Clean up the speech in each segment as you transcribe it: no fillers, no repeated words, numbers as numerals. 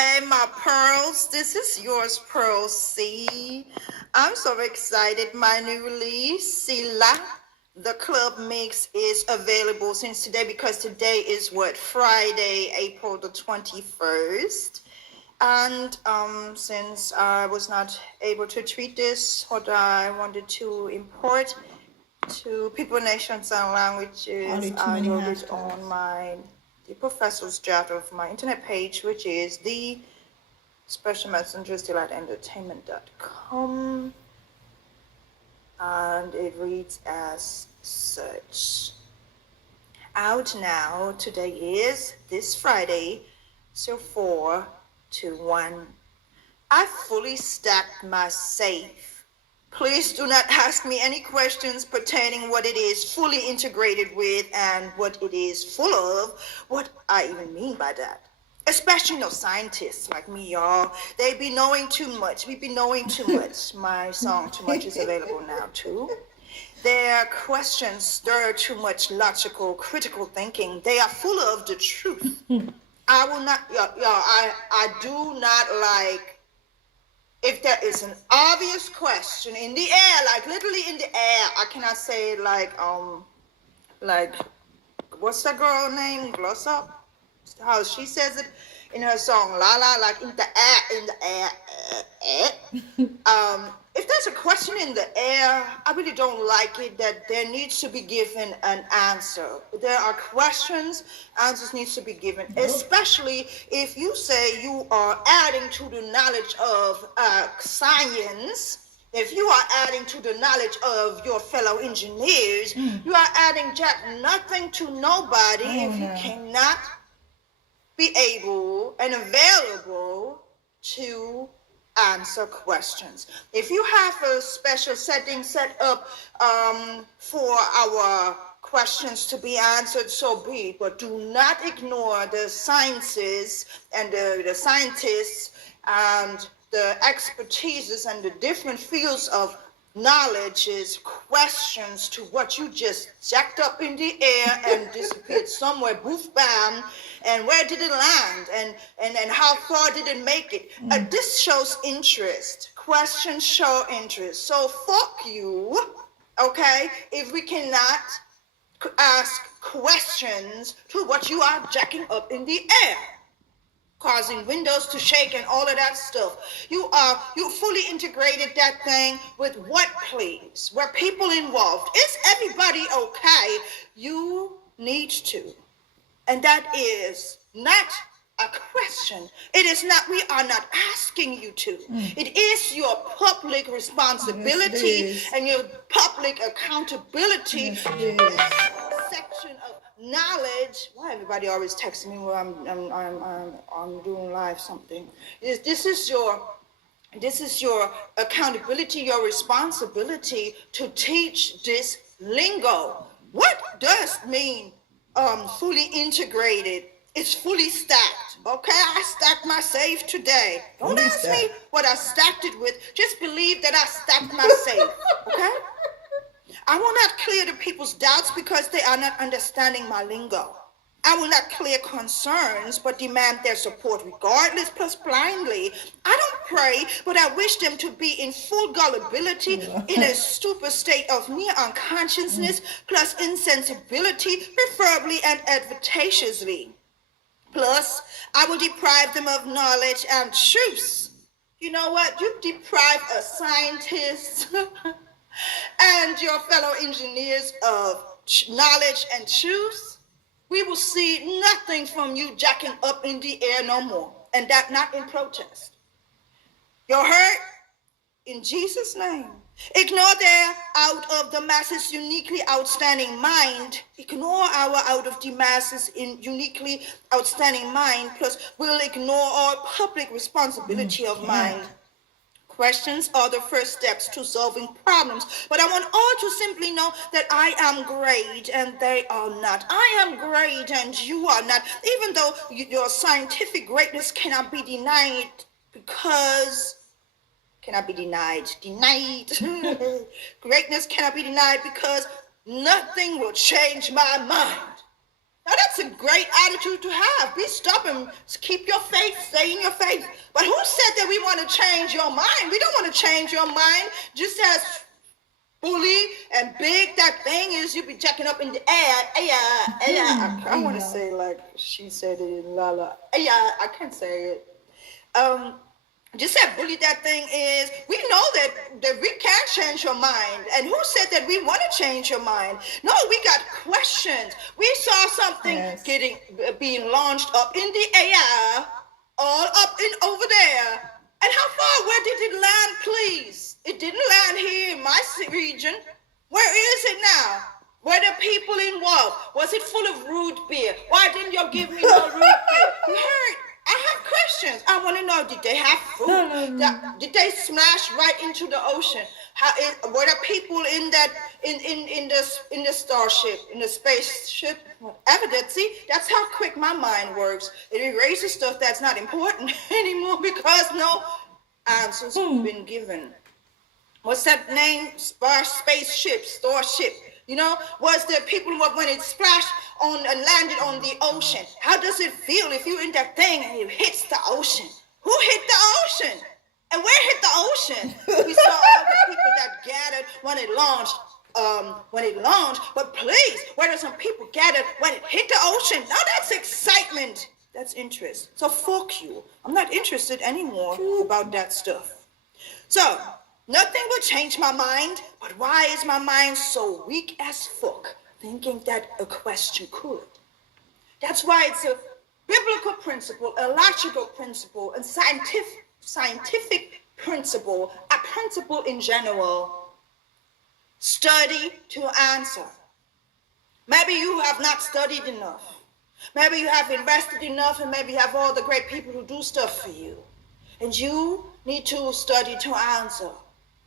Hey, my pearls. This is yours, Pearl C. I'm so excited. My new release, Sila, the club mix, is available since today because today is what? Friday, April the 21st. And since I was not able to treat this, what I wanted to import to People, Nations, and Languages, I wrote it on the professor's draft of my internet page, which is the special messengers at entertainment.com, and it reads as such. Out now. Today is this Friday, so 4 to 1. I fully stacked my safe. Please do not ask me any questions pertaining what it is fully integrated with and what it is full of, what I even mean by that. Especially no scientists like me, y'all. They be knowing too much. We be knowing too much. My song, Too Much, is available now, too. Their questions stir too much logical, critical thinking. They are full of the truth. I will not, I do not like, if there is an obvious question in the air, like literally in the air, I cannot say like, what's that girl name? Gloss Up? How she says it in her song, La La, like in the air. If there's a question in the air, I really don't like it that there needs to be given an answer. There are questions, answers needs to be given, especially if you say you are adding to the knowledge of science. If you are adding to the knowledge of your fellow engineers, you are adding nothing to nobody if you cannot be able and available to answer questions. If you have a special setting set up for our questions to be answered, so be it, but do not ignore the sciences and the scientists and the expertises and the different fields of knowledge's questions to what you just jacked up in the air and disappeared somewhere, boof, bam, and where did it land, and how far did it make it? This shows interest. Questions show interest. So fuck you, okay, if we cannot ask questions to what you are jacking up in the air, causing windows to shake and all of that stuff. You fully integrated that thing with what, please? Were people involved? Is everybody okay? You need to. And that is not a question. It is not, we are not asking you to. It is your public responsibility and your public accountability. Section of knowledge. Why everybody always texting me when I'm doing live something? This is your accountability, your responsibility to teach this lingo. What does mean fully integrated? It's fully stacked. Okay, I stacked my safe today. Don't ask me what I stacked it with. Just believe that I stacked my safe. Okay? I will not clear the people's doubts because they are not understanding my lingo. I will not clear concerns, but demand their support regardless, plus blindly. I don't pray, but I wish them to be in full gullibility, in a stupid state of near unconsciousness, plus insensibility, preferably and advantageously. Plus, I will deprive them of knowledge and truths. You know what? You deprive a scientist and your fellow engineers of knowledge and truth, we will see nothing from you jacking up in the air no more. And that not in protest. You're hurt? In Jesus' name. Ignore their out of the masses uniquely outstanding mind. Ignore our out of the masses in uniquely outstanding mind. Plus, we'll ignore our public responsibility of mind. Questions are the first steps to solving problems. But I want all to simply know that I am great and they are not. I am great and you are not. Even though your scientific greatness cannot be denied because... cannot be denied. Greatness cannot be denied because nothing will change my mind. Now that's a great attitude to have. Be stubborn. Keep your faith. Stay in your faith. But who said that we want to change your mind? We don't want to change your mind. Just as fully and big that thing is, you be checking up in the air. I want to say like she said it in Lala. I can't say it. Just how bully that thing is. We know that we can change your mind. And who said that we want to change your mind? No, we got questions. We saw something being launched up in the air, all up and over there. And how far? Where did it land, please? It didn't land here in my region. Where is it now? Were the people involved? Was it full of root beer? Why didn't you give me no root beer? You heard? I have questions. I want to know, did they have food? Did they smash right into the ocean? Were there people in that in the starship, in the spaceship? Evidently, that's how quick my mind works. It erases stuff that's not important anymore because no answers have been given. What's that name? Spaceship, starship. You know, was there people when it splashed on and landed on the ocean? How does it feel if you're in that thing and it hits the ocean? Who hit the ocean? And where hit the ocean? We saw all the people that gathered when it launched. But please, where did some people gathered when it hit the ocean? Now that's excitement. That's interest. So fuck you. I'm not interested anymore about that stuff. So, nothing will change my mind, but why is my mind so weak as fuck thinking that a question could? That's why it's a biblical principle, a logical principle, and scientific principle, a principle in general. Study to answer. Maybe you have not studied enough. Maybe you have invested enough, and maybe you have all the great people who do stuff for you. And you need to study to answer.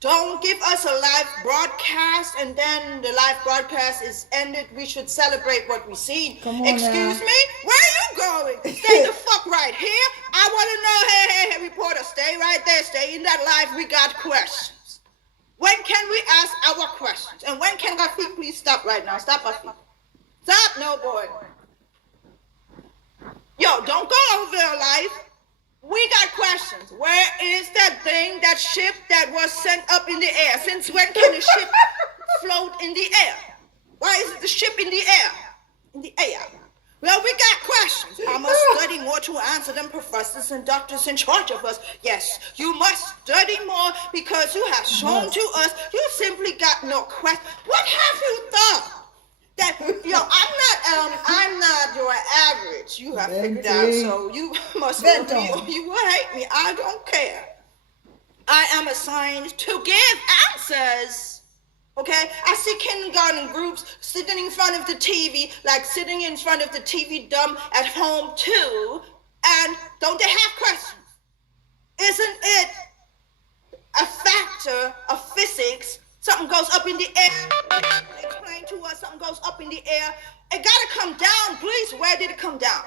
Don't give us a live broadcast and then the live broadcast is ended. We should celebrate what we see. Excuse me? Where are you going? Stay the fuck right here. I want to know, hey, reporter, stay right there. Stay in that live. We got questions. When can we ask our questions? And when can our feet please stop right now? Stop our feet. Stop, no boy. Yo, don't go over there live. We got questions. Where is that thing, that ship that was sent up in the air? Since when can a ship float in the air? Why is the ship in the air? In the air. Well, we got questions. I must study more to answer them, professors and doctors in charge of us. Yes, you must study more because you have shown to us you simply got no question. What have you thought? That, I'm not your average. You have figured out, so you must you will hate me. I don't care. I am assigned to give answers. Okay? I see kindergarten groups sitting in front of the TV, like sitting in front of the TV dumb at home too, and don't they have questions? Isn't it a factor of physics? Something goes up in the air. Explain to us something goes up in the air. It gotta come down, please. Where did it come down?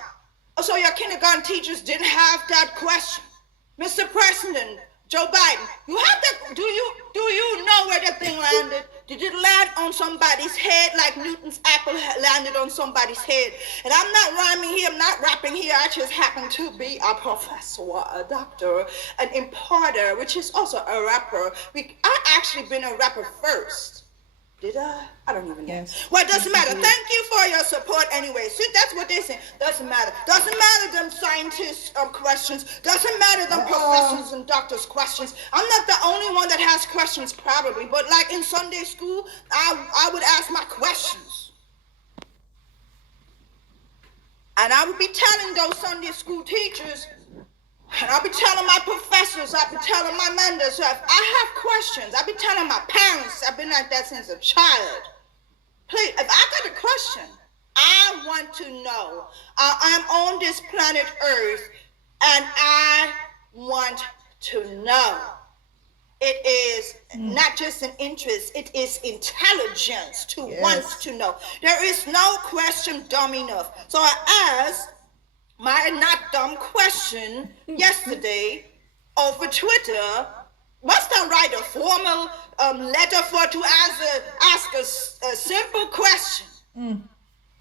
Oh, so your kindergarten teachers didn't have that question. Mr. President, Joe Biden, you have that. Do you know where that thing landed? Did it land on somebody's head like Newton's apple landed on somebody's head? And I'm not rhyming here, I'm not rapping here. I just happen to be a professor, a doctor, an imparter, which is also a rapper. I actually been a rapper first. Did I? I don't even know. Yes. Well, it doesn't matter. Thank you for your support anyway. See, that's what they say. Doesn't matter. Doesn't matter them scientists' questions. Doesn't matter them professors and doctors' questions. I'm not the only one that has questions probably, but like in Sunday school, I would ask my questions. And I would be telling those Sunday school teachers, and I'll be telling my professors, I'll be telling my mentors, I have questions. I'll be telling my parents, I've been like that since a child. Please, if I got a question, I want to know. I'm on this planet Earth, and I want to know. It is not just an interest, it is intelligence to want to know. There is no question dumb enough. So I asked my not dumb question yesterday over Twitter. Must I write a formal letter to ask a simple question?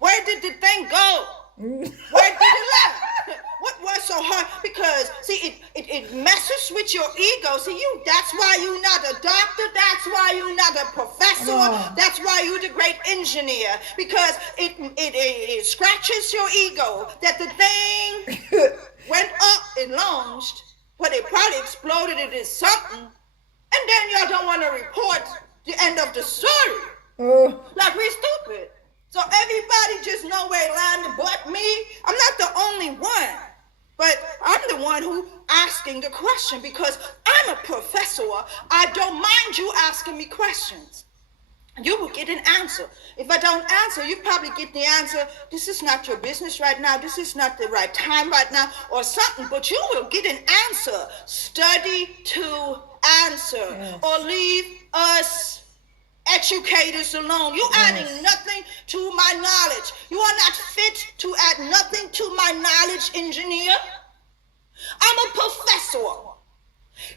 Where did the thing go? Where did it land? What was so hard? Because see, it messes with your ego. See, that's why you're not a doctor, that's why you're not a professor, that's why you're the great engineer. Because it scratches your ego that the thing went up and launched, but it probably exploded into something, and then y'all don't want to report the end of the story. Like we stupid. So everybody just know where it landed but me. I'm not the only one, but I'm the one who asking the question because I'm a professor. I don't mind you asking me questions. You will get an answer. If I don't answer, you probably get the answer, this is not your business right now, this is not the right time right now, or something, but you will get an answer. Study to answer, yes. Or leave us educators alone. You adding nothing to my knowledge. You are not fit to add nothing to my knowledge, engineer. I'm a professor.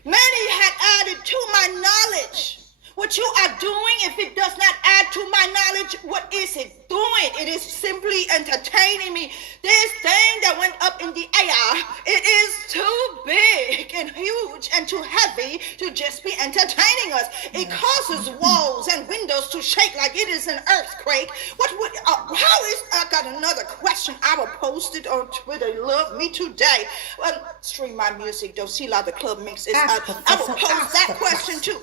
Many had added to my knowledge. What you are doing, if it does not add to my knowledge, what is it doing? It is simply entertaining me. This thing that went up in the air, it is too big and huge and too heavy to just be entertaining us. It causes walls and windows to shake like it is an earthquake. I got another question. I will post it on Twitter. Love me today. Stream my music, though. See, like the club mix is I will post that question too.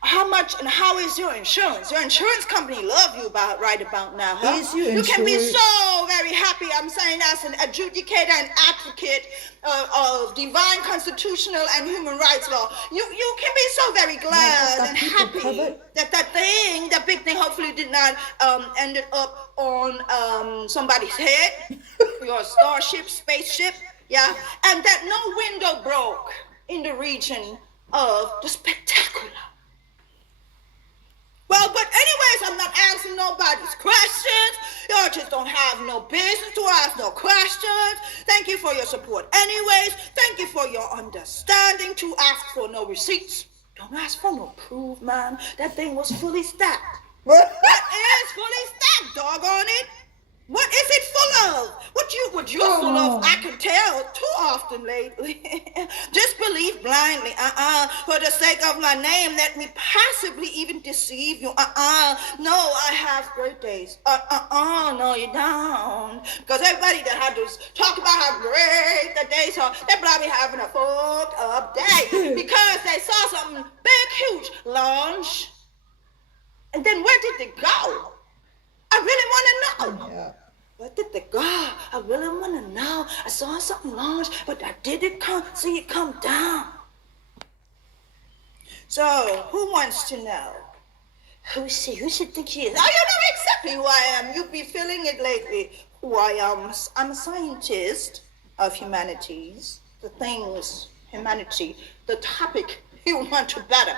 How much and how is your insurance? Your insurance company love you right about now, huh? You can be so very happy. I'm saying as an adjudicator and advocate of divine constitutional and human rights law. You can be so very glad and happy that thing, that big thing, hopefully did not ended up on somebody's head, your starship, spaceship, yeah, and that no window broke in the region of the spectacular. Well, but anyways, I'm not answering nobody's questions. Y'all just don't have no business to ask no questions. Thank you for your support anyways. Thank you for your understanding to ask for no receipts. Don't ask for no proof, man. That thing was fully stacked. That is fully stacked, doggone it. What is it full of? What you're full of, I can tell too often lately. Just believe blindly. For the sake of my name, let me possibly even deceive you. No, I have great days. No, you don't. Because everybody that had to talk about how great the days are, they're probably having a fucked up day because they saw something big, huge, launch. And then where did it go? I really want to know. Yeah. Where did they go? I really want to know. I saw something launch, but I didn't see it come down. So, who wants to know? Who should think she is? Oh, you know exactly who I am. You've been feeling it lately. Who I am. I'm a scientist of humanities. The things, humanity, the topic you want to better.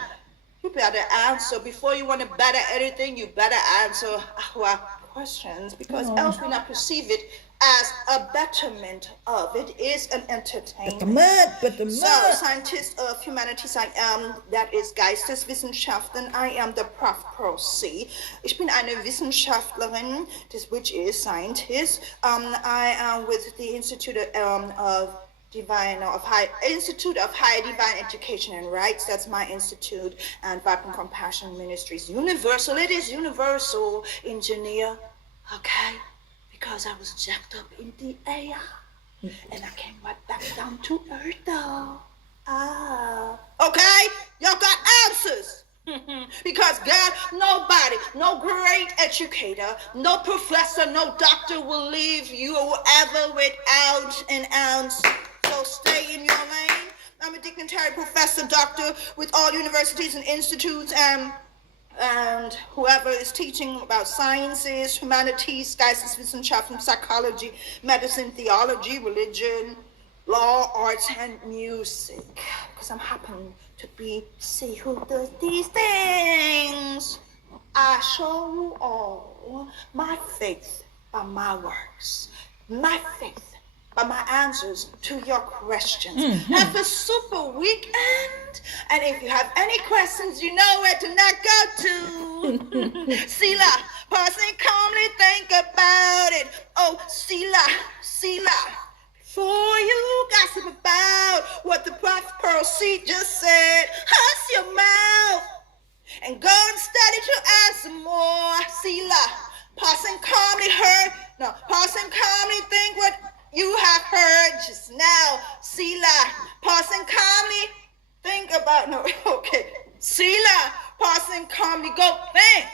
You better answer. Before you want to better anything, you better answer our questions, because else we not perceive it as a betterment of. It is an entertainment. So, scientist of humanities I am, that is Geisteswissenschaften. I am the Prof. Pro C. Ich bin eine Wissenschaftlerin, which is scientist. I am with the Institute of Institute of High Divine Education and Rights. That's my institute. And Vibrant Compassion Ministries. Universal. It is universal, engineer. Okay? Because I was jacked up in the air. And I came right back down to earth, though. Okay? Y'all got answers. Because God, nobody, no great educator, no professor, no doctor will leave you ever without an ounce. So stay in your lane. I'm a dignitary professor, doctor with all universities and institutes and whoever is teaching about sciences, humanities, Geisteswissenschaften, psychology, medicine, theology, religion, law, arts, and music. Because I'm happen to see who does these things. I show you all my faith by my works, my faith by my answers to your questions. Have a super weekend, and if you have any questions, you know where to not go to. Sila, Pause and calmly think about it. Oh, Selah. Before you gossip about what the prophet Pearl C just said, hush your mouth and go and study to answer more. Selah. Pause and calmly pause and calmly think what you have heard just now. Selah. Pause and calmly think about, okay. Selah. Pause and calmly go think.